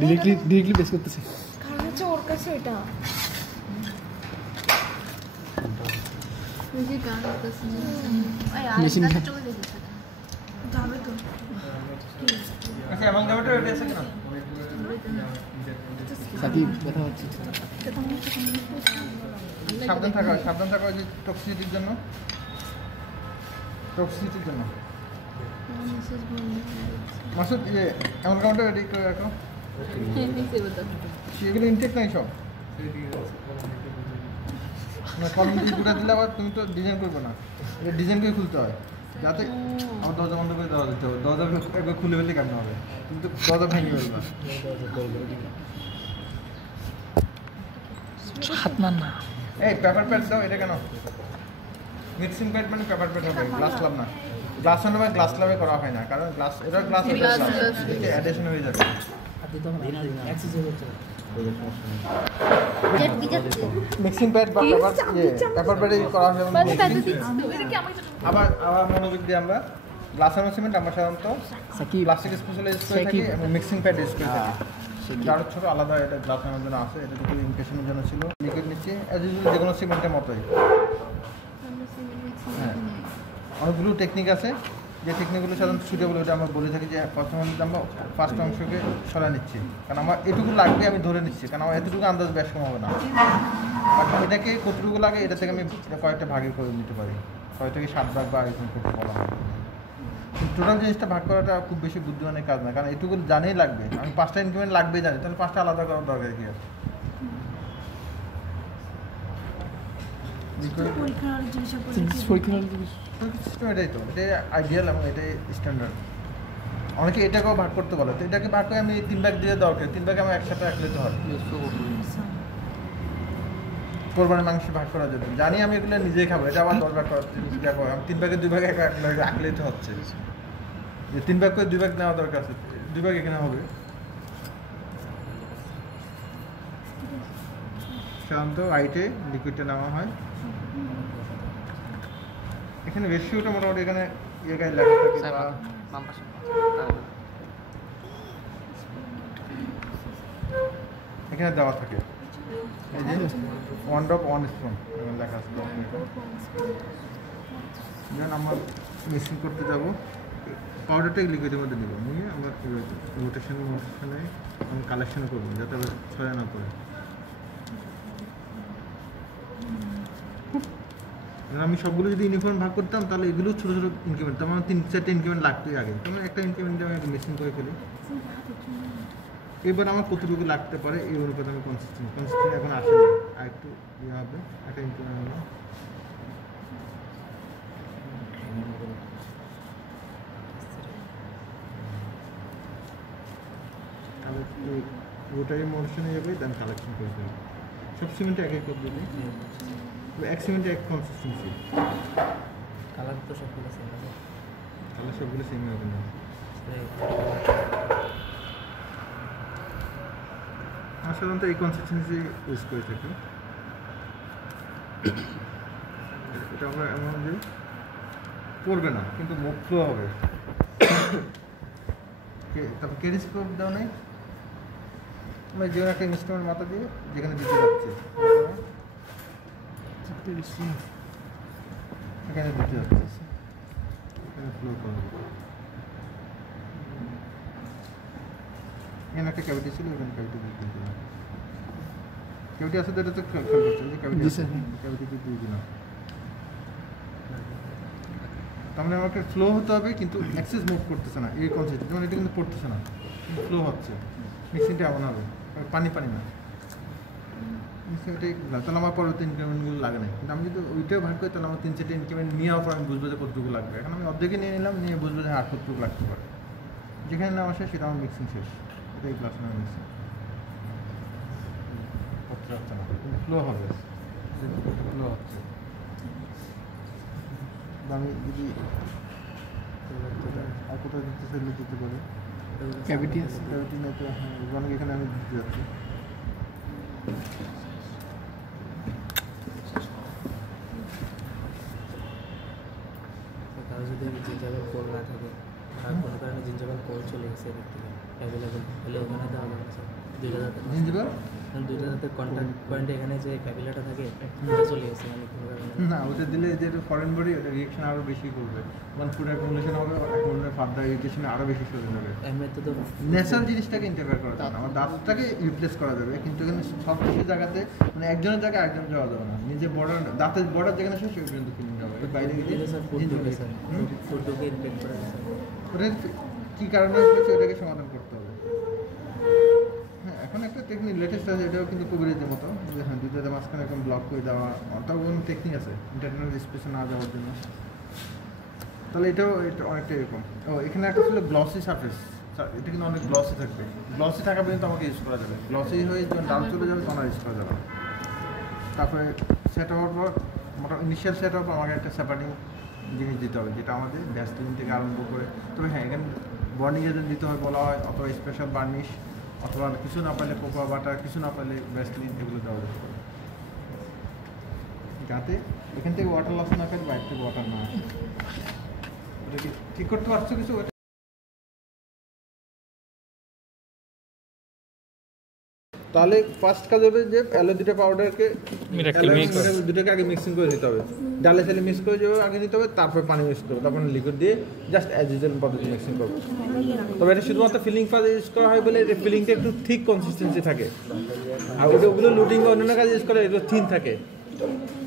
Directly press করতেছে কারণ হচ্ছে ওর কাছে এটা মুঝে গান করতেছে মেশিন যাবে তো আচ্ছা এমন জায়গাটা এটা আছে কেন সাথী কথা হচ্ছে সাবধান থাকা ওই যে টক্সিসিটির জন্য মাসুদ ইয়ে এমন কাউন্টার রেডি করে রাখো এগুলো ইনটেক নাই সব না কলম দিয়ে গুঁড়া দিলে আবার তুমি তো ডিজাইন করবে না এটা ডিজাইন করে খুলতে হয় যাতে আমার দরজা বন্ধ করে দেওয়া দিতে হবে দরজা একবার খুলে ফেললে কেমন হবে কিন্তু দরজা ভেঙে ফেলবে হাত মান না এই পেপার প্যাড দাও এটা কেন মিক্সিং প্যাড মানে পেপার প্যাড হবে গ্লাস লাভ না গ্লাস হলে গ্লাস লাভে করা হয় না কারণ গ্লাস এটা গ্লাস অ্যাডিশন হয়ে যাবে মিক্সিং প্যাড বা পেপার প্যাডে করা হয় আবার মনোযোগ দিয়ে আমরা গ্লাস আর সিমেন্ট আমরা সাধারণত প্লাস্টিক স্পেশালাইজ করে থাকি এবং মিক্সিং প্যাড ইউজ করে থাকি যার ছোট আলাদা এটা গ্লাস আনার জন্য আছে এটা একটু ইমপ্রেশনের জন্য ছিল লিকুইড নিচ্ছে অ্যাজ ইউজুয়াল যে কোনো সিমেন্টের মতোই হ্যাঁ অনেকগুলো টেকনিক আছে যে টেকনিকগুলো সাধারণত সুটেবল ওটা আমরা বলে থাকি যে প্রথমে আমরা ফার্স্ট অংশকে সরা নিচ্ছি কারণ আমার এটুকু লাগবে আমি ধরে নিচ্ছি কারণ আমার এতটুকু আন্দাজ বেশ কম হবে না বাট এটাকে কতটুকু লাগে এটা থেকে আমি কয়েকটা ভাগে করে নিতে পারি 6 থেকে 7 ভাগ বা এরকম করতে বলা হয় টোটাল জিনিসটা ভাগ করাটা খুব বেশি বুদ্ধিমানের কাজ না কারণ এটুকু জানেই লাগবে আমি 5টা ইনক্রিমেন্ট লাগবে জানি তাহলে 5টা আলাদা করার দরকার কি আছে এটাই তো এটাই আইডিয়াল এবং এটাই স্ট্যান্ডার্ড অনেকে এটাকেও ভাগ করতে বলে তো এটাকে ভাগ করে আমি 3 ভাগ দিয়ে দরকার 3 ভাগে আমার একসাথে রাখলে তো হবে কোরবানির মাংস ভাগ করা যেত জানি আমি এগুলো নিজেই খাবো এটা আমার দরকার দেখো আমি 3 ভাগে 2 ভাগে রাখলেই তো হচ্ছে যে 3 ভাগ করে 2 ভাগ নেওয়া দরকার আছে 2 ভাগ এখানে হবে সাধারণত আইটে লিকুইডটা নেওয়া হয় এখানে রেশিওটা মোটামুটি এখানে গায়ে লেখা থাকে এখানে দেওয়া থাকে এই যে 1 ড্রপ 1 স্পুন লেখা আছে যেন আমরা মিক্সিং করতে যাব পাউডারটা লিকুইডের মধ্যে দেবো নিয়ে আমরা রোটেশনে আমি কালেকশন করবো যাতে ছড়া না পড়ে আমি সবগুলো যদি ইউনিফর্ম ভাগ করতাম তাহলে এগুলো ছোটো ছোটো ইনক্রিমেন্ট তো আমার 3-4টা ইনক্রিমেন্ট লাগতোই আগে তখন একটা ইনক্রিমেন্টে আমি মিক্সিং করে ফেলি এবার আমার কতটুকু লাগতে পারে এই অনুপাতে আমি কনসিস্টেন্ট এখন আসে না আর একটু ইয়ে হবে একটা ইনক্রিমেন্ট হলো তাহলে রোটারি মোশনে যাবে দেন কালেকশন করে ফেলবে সব সিমেন্টে এক এক পদ্ধতি এক সিমেন্টে এক কনসিস্টেন্সি কালার তো সবগুলো সেম হবে তাহলে সবগুলো সেম হবে না সাধারণত এই কনসিস্টেন্সি ইউজ করে থাকি এটা আমরা এমন যে পড়বে না কিন্তু মুখ ফ্লো হবে তারপর কেরিস প্রুফ দেওয়া নেই আমরা যে একটা ইনস্ট্রুমেন্ট মাথা দিয়ে যেখানে দিতে যাচ্ছে এখানে দিতে যাচ্ছে এখানে ফ্লো করবে এখানে একটা ক্যাভিটি ছিল এখানে ক্যাভিটি দিয়ে দিলাম ক্যাভিটি আছে তো এটা তো খেয়াল করছে যে ক্যাভিটি দিয়ে দিলাম তার মানে আমাকে ফ্লো হতে হবে কিন্তু অ্যাক্সেস মুভ করতেছে না এই কনসেপ্ট যেমন এটা কিন্তু পড়তেছে না কিন্তু ফ্লো হচ্ছে মিক্সিংটা এমন হবে পানি না মিক্সিংটাই তাহলে আমার পরবর্তী ইনক্রিমেন্টগুলো লাগে না কিন্তু আমি যদি ওইটাও ভাগ করি তাহলে আমার 3-4টা ইনক্রিমেন্ট নিয়ে পর আমি বুঝবো যে কতটুকু লাগবে এখন আমি অর্ধেকে নিয়ে নিলাম নিয়ে বুঝবো যে আর কতটুকু লাগতে পারে যেখানে নেওয়া আসে সেটা আমার মিক্সিং শেষ এটাই ক্লাস নেওয়া মিক্সিং করতে হচ্ছে না কিন্তু ফ্লো হবে ফ্লো হচ্ছে আমি যদি আর কোথাও দিতে চাইলে দিতে পারি ক্যাভিটি আছে ক্যাভিটি নেই তো হ্যাঁ অনেক এখানে আমি দিতে যাচ্ছি তাহলে যদি আমি যে জায়গায় ফল না থাকে আর কোনো কারণে জিঞ্জাবাল কোড চলে গেছে এদিক থেকে অ্যাভেলেবল হলে ওখানে দেওয়া যাবে স্যার দুইটা দাঁতের জিঞ্জিবার দুইটা দাঁতের কন্ট্যাক্ট পয়েন্টে এখানে যে ক্যাপিলাটা থাকে ওটা চলে গেছে মানে কোনো কারণে না ওটা দিলে যে ফরেন বডি ওটা রিয়েকশন আরও বেশি করবে মানে ফুড অ্যাকুমুলেশন হবে অ্যাকুমুলেশন ফার্দার ইরিটেশন আরও বেশি শুরু হবে এমনিতে তো ন্যাচারাল জিনিসটাকে ইন্টারফেয়ার করা যাবে না আমার দাঁতটাকে রিপ্লেস করা যাবে কিন্তু এখানে সব কিছু জায়গাতে মানে একজনের জায়গায় একজন যাওয়া যাবে না নিজে বর্ডার দাঁতের বর্ডার যেখানে শেষ ওই পর্যন্ত ফিলিং যাবে এর বাইরে গিয়ে স্যার ফুড ঢুকে স্যার ফুড ঢুকে ইনফেক্ট করে স্যার ওটার কী কারণে হচ্ছে ওটাকে সমাধান করতে হবে হ্যাঁ এখন একটা টেকনিক লেটেস্ট আছে এটাও কিন্তু কবিরাজের মতো যে হ্যাঁ দুধের মাঝখানে এরকম ব্লক করে দেওয়া ওটাও কোনো টেকনিক আছে ইন্টারনেট স্পেসে না যাওয়ার জন্য তাহলে এটাও এটা অনেকটা এরকম ও এখানে একটা ছিল গ্লসি সারফেস এটা কিন্তু অনেক গ্লসি থাকবে গ্লসি থাকা পর্যন্ত আমাকে ইউজ করা যাবে গ্লসি হয়ে যখন ডাল চলে যাবে তখন ইউজ করা যাবে তারপরে সেট হওয়ার পর মোটামুটি ইনিশিয়াল সেট হওয়ার পর আমাকে একটা সেপারেটিং জিনিস দিতে হবে যেটা আমাদের ভ্যাসলিন থেকে আরম্ভ করে তবে হ্যাঁ এখানে বর্নিং এজেন্ট দিতে হয় বলা হয় অথবা স্পেশাল বার্নিশ অথবা কিছু না পারলে কোকোয়া বাটার কিছু না পারলে ভ্যাসলিন এগুলো দেওয়া যেতে পারে যাতে এখান থেকে ওয়াটার লস না করে বাইরে থেকে ওয়াটার না আসে ওটা কি ঠিক করতে পারছো কিছু তাহলে ফার্স্ট কাজ হবে যে অ্যালোডিটা পাউডারকে দুটোকে আগে মিক্সিং করে দিতে হবে ডালে সালে মিক্স করে যাবে আগে দিতে হবে তারপর পানি মিক্স করবে তারপর লিকুইড দিয়ে জাস্ট অ্যাজ ইউজুয়াল পদ্ধতি মিক্সিং করবে তবে এটা শুধুমাত্র ফিলিং পাতে ইউজ করা হয় বলে এর ফিলিংটা একটু ঠিক কনসিস্টেন্সি থাকে আর ওগুলো লুডিং বা অন্যান্য কাজে ইউজ করে এগুলো থিন থাকে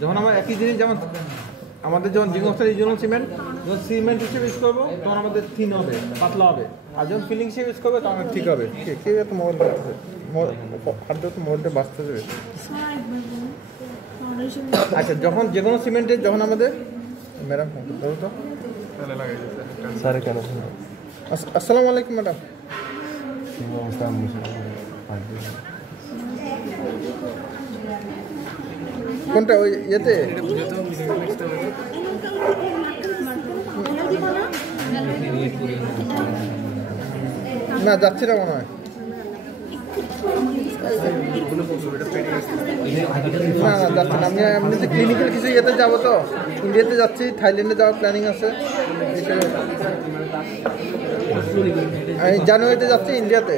যখন আমরা একই জিনিস যেমন আমাদের যখন জিঙ্গস্টার রিজিওনাল সিমেন্ট যখন সিমেন্ট হিসেবে ইউজ করবো তখন আমাদের থিন হবে পাতলা হবে আর যখন ফিলিং হিসেবে ইউজ করবে তখন ঠিক হবে ঠিক আছে মোবাইল খাদ্য তো মোবাইলটা বাঁচতে দেবে আচ্ছা যখন যে কোনো সিমেন্টের যখন আমাদের ম্যাডাম ধরো তো স্যার কেন আসসালামু আলাইকুম ম্যাডাম কোনটা ওই ইয়েতে না যাচ্ছে না মনে হয় না না যাচ্ছে না আমি এমনিতে ক্লিনিক্যাল কিছু ইয়েতে যাবো তো ইন্ডিয়াতে যাচ্ছি থাইল্যান্ডে যাওয়ার প্ল্যানিং আছে আমি জানুয়ারিতে যাচ্ছি ইন্ডিয়াতে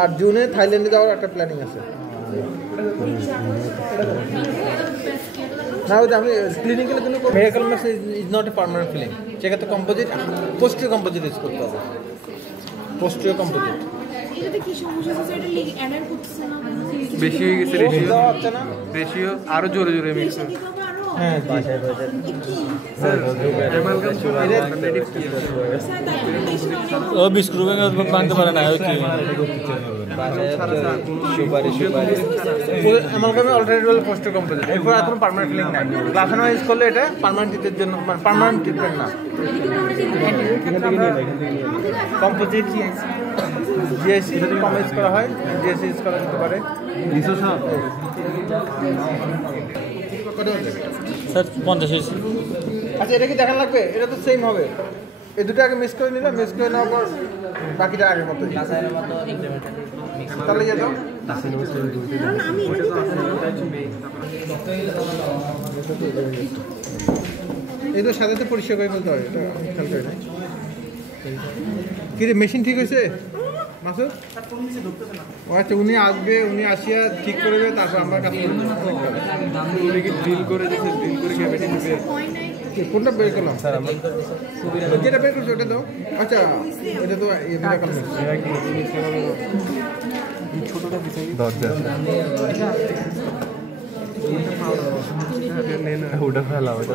আর জুনে থাইল্যান্ডে যাওয়ার একটা প্ল্যানিং আছে না ওই আমি ক্লিনিক্যাল কোনো মেডিকেল মাস is not a permanent filling সেক্ষেত্রে কম্পোজিট পোস্টিও কম্পোজিট ইউজ করতে হবে পোস্টিও কম্পোজিট বেশি হয়ে গেছে রেশিও রেশিও আরো জোরে জোরে মিক্স হ্যাঁ ও বিস্কুট বানতে পারে না অ্যামালগামে অল্টারনেটিভ পোস্ট কম্পোজিট এরপর এখন পার্মানেন্ট ফিলিং নাই গ্লাসেনো ইউজ করলে এটা পার্মানেন্ট টিটের জন্য পার্মানেন্ট ট্রিটমেন্ট না কম্পোজিট জিএসসি যদি কম ইউজ করা হয় জিএসসি ইউজ করা যেতে পারে স্যার 50 আচ্ছা এটা কি দেখান লাগবে এটা তো সেম হবে এই দুটো আগে মিক্স করে নিলাম মিক্স করে নেওয়ার পর বাকিটা আগের মতো তাহলে যেত এই তো সাথে পরিষ্কার করে ফেলতে হবে এটা আমি খেয়াল করি নাই কি রে মেশিন ঠিক হয়েছে মাসুদ ও আচ্ছা উনি আসবে উনি আসিয়া ঠিক করে দেবে তারপর আমরা কাজ করবো ড্রিল করে দিয়েছে ড্রিল করে ক্যাভিটি দিবে কোনটা বের করলাম স্যার আমরা যেটা বের করছি ওটা দাও আচ্ছা এটা তো ছোটটা বিছাই দরজা ওটা ফেলা ওটা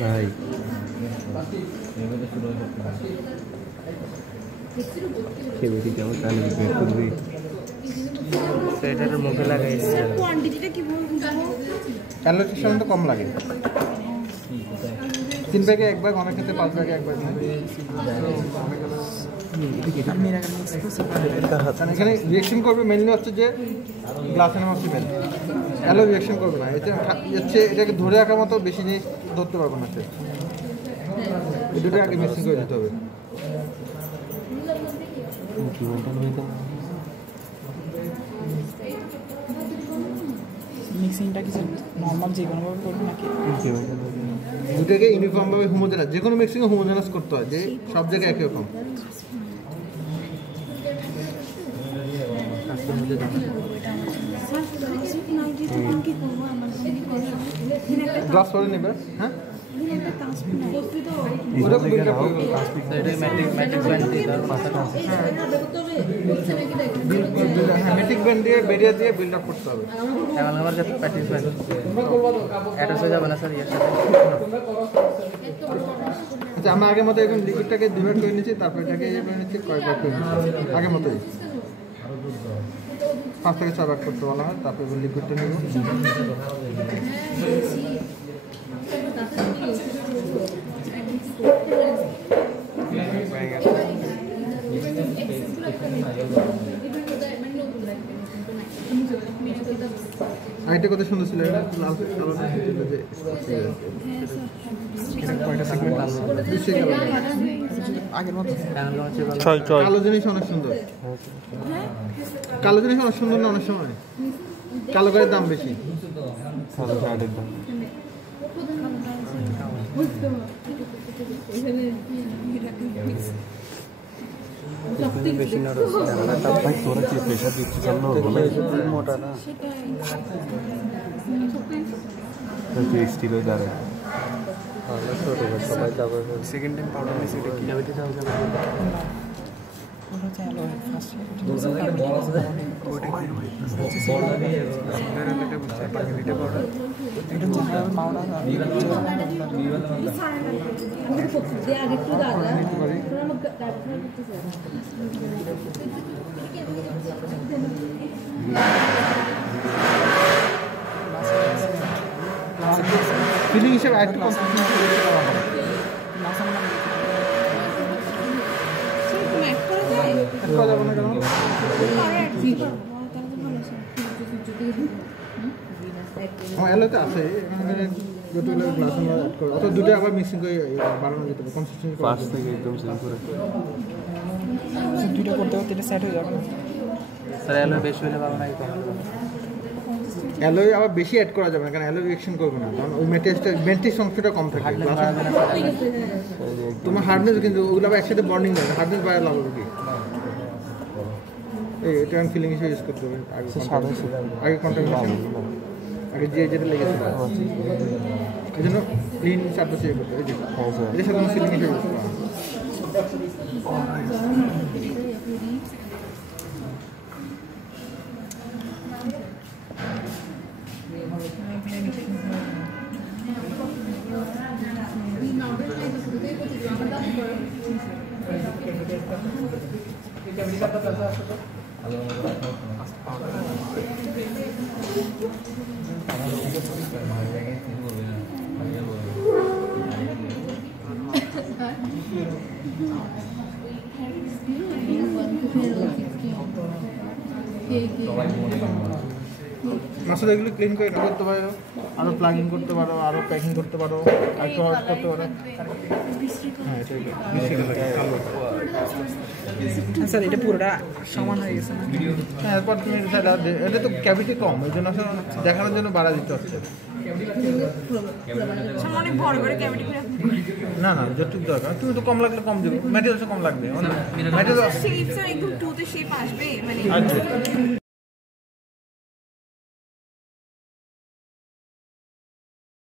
ভাই খেয়ে কেমন কানে বের করবি সেটার মুখে লাগাইছে কোয়ান্টিটিটা কি বলবো ক্যালোরিফিকেশন তো কম লাগে 3 ব্যাগে 1 ব্যাগ অনেক ক্ষেত্রে 5 ব্যাগে 1 ব্যাগ কারণ এখানে রিয়েকশন করবে মেনলি হচ্ছে যে গ্লাস এনামাল সিমেন্ট, অ্যালো রিয়েকশন করবে না। এতে হচ্ছে এটাকে ধরে রাখার মতো বেশি জিনিস ধরতে পারবে না। এই দুটো আগে মিক্সিং করে দিতে হবে। মিক্সিংটা কিছু নর্মাল যে কোনোভাবে করবে নাকি দুটোকে ইউনিফর্মভাবে হোমোজেনাস, যে কোনো মিক্সিংয়ে হোমোজেনাস করতে হয়, যে সব জায়গায় একই রকম। গ্লাস পরে নেবে, হ্যাঁ ম্যাটিক ব্যান্ড দিয়ে বেরিয়ে দিয়ে বিল্ড আপ করতে হবে। আচ্ছা, আমরা আগের মতো এখন লিকুইডটাকে ডিভাইড করে নিচ্ছি, তারপর এটাকে ইয়ে করে নিচ্ছি, কয়েকবার করে নিচ্ছি আগের মতোই। 5 থেকে 6 ভাগ করতে বলা হয়, তারপর লিকুইডটা নেব। আরেকটা কথা সুন্দর ছিল, কালো জিনিস অনেক সুন্দর, কালো জিনিস অনেক সুন্দর না, অনেক সময় কালো গাড়ির দাম বেশি। মোটা না স্টিলের দ্বারা সবাই যাবে। সেকেন্ড টাইম পাউডার মিশিয়ে এটা কিনা বেটে যাও যাবে। ফিলিং হিসেবে আরেকটু এলাকাতে আছে, এখানে যতগুলো গ্লাস আমরা অ্যাড করব, অথবা দুটো আবার মিক্সিং করে বাড়ানো যেতে পারে, কনসিস্টেন্সি ফার্স্ট থেকে একদম সেম করে দুটো করতে করতে এটা সেট হয়ে যাবে। স্যার অ্যালো বেশি হলে ভালো না, কম হলে অ্যালয় আবার বেশি অ্যাড করা যাবে না, কারণ অ্যালয় রিঅ্যাকশন করবে না, কারণ ওই মেটেরিয়ালসটা অংশটা কম থাকে। তোমার হার্ডনেস কিন্তু ওগুলো আবার একসাথে বন্ডিং দেবে, হার্ডনেস বাইরে লাগবে কি এটা আমি ফিলিং হিসেবে ইউজ করতে হবে। আগে কন্টামিনেশন আগে যে যেটা লেগেছিল এই জন্য ক্লিন সারফেস ইয়ে করতে হবে। এটার সাথে ফিলিং হিসেবে ইউজ করা মাছটা এগুলো ক্লিন করে করতে পারো, আরও প্লাগিং করতে পারো, আরও প্যাকিং করতে পারো, আর একটু ওয়াশ করতে পারো। হ্যাঁ স্যার এটা পুরোটা সমান হয়ে গেছে। হ্যাঁ, এরপর তুমি এটা তো ক্যাভিটি কম, ওই জন্য দেখানোর জন্য বাড়া দিতে হচ্ছে। না না, যতটুকু দরকার, তুমি তো কম লাগলে কম দেবে, ম্যাটেরিয়ালসও কম লাগবে।